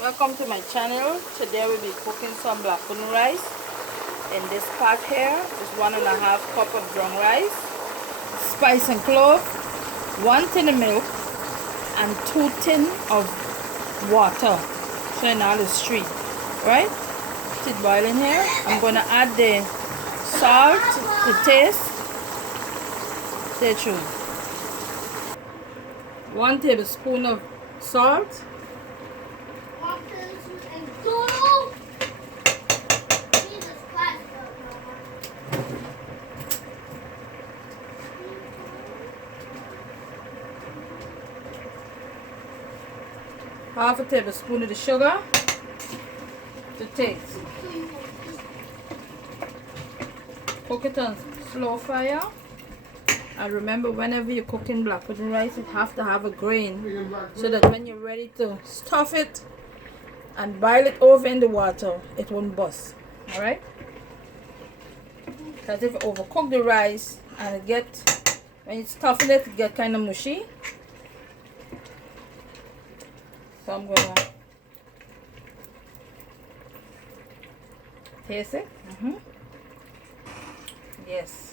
Welcome to my channel. Today we'll be cooking some black pudding rice. In this pot here is 1.5 cup of brown rice, spice and clove, 1 tin of milk, and 2 tin of water. So in all is 3, right? It's boiling here. I'm gonna add the salt to taste. Stay tuned. 1 tablespoon of salt. Half a tablespoon of the sugar to taste. Cook it on slow fire. And remember, whenever you're cooking black pudding rice, it has to have a grain so that when you're ready to stuff it and boil it over in the water, it won't bust. Alright? Because if you overcook the rice and when you stuff it get kind of mushy. So I'm gonna taste it. Yes.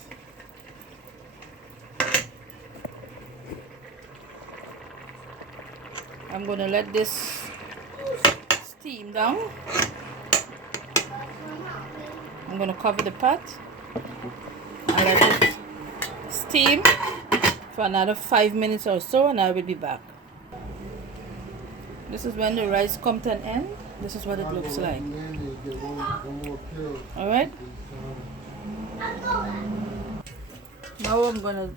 I'm gonna let this steam down. I'm gonna cover the pot and let it steam for another 5 minutes or so, and I will be back. This is when the rice comes to an end. This is what it looks like. Alright? Now I'm going to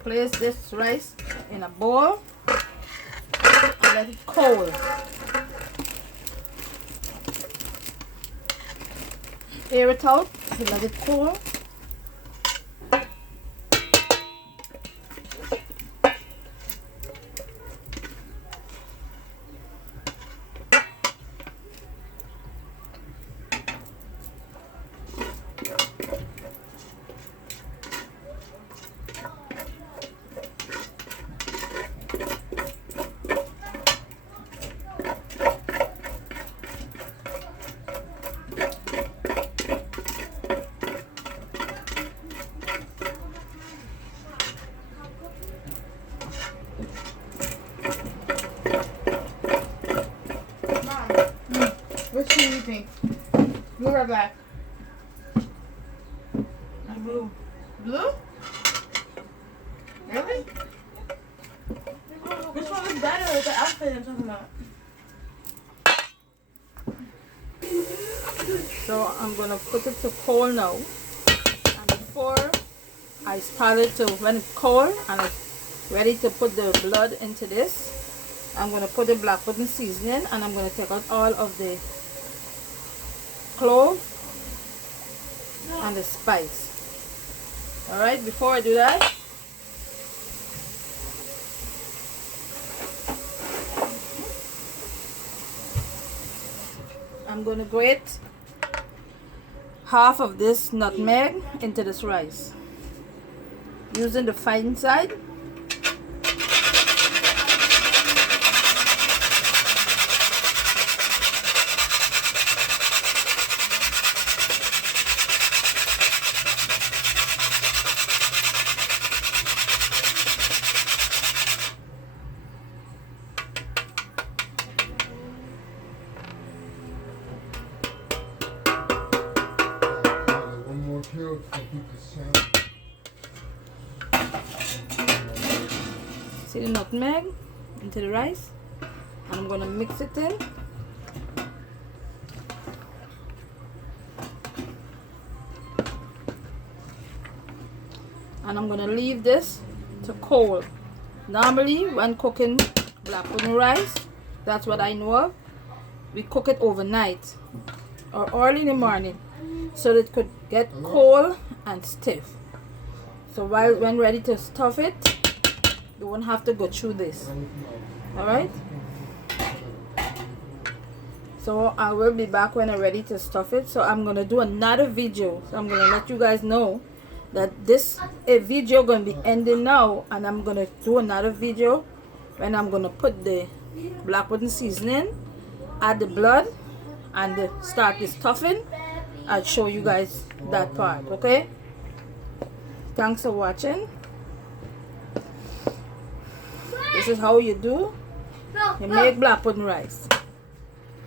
place this rice in a bowl and let it cool. Air it out and let it cool. What do you think? Blue or black? Blue. Blue? Really? Which one looks better with the outfit I'm talking about? So I'm gonna put it to cold now. And before I started to, when it's cold and it's ready to put the blood into this, I'm gonna put the black pudding seasoning and I'm gonna take out all of the clove and the spice. Alright, before I do that, I'm gonna grate half of this nutmeg into this rice using the fine side. See the nutmeg into the rice, and I'm gonna mix it in. And I'm gonna leave this to cool. Normally when cooking black pudding rice, that's what I know of, we cook it overnight or early in the morning so that it could get cold and stiff. So when ready to stuff it, you won't have to go through this. Alright? So I will be back when I'm ready to stuff it. So I'm gonna do another video. So I'm gonna let you guys know that this video gonna be ending now, and I'm gonna do another video when I'm gonna put the black pudding seasoning add the blood and start the stuffing, I'll show you guys that part. Okay, thanks for watching. This is how you make black pudding rice.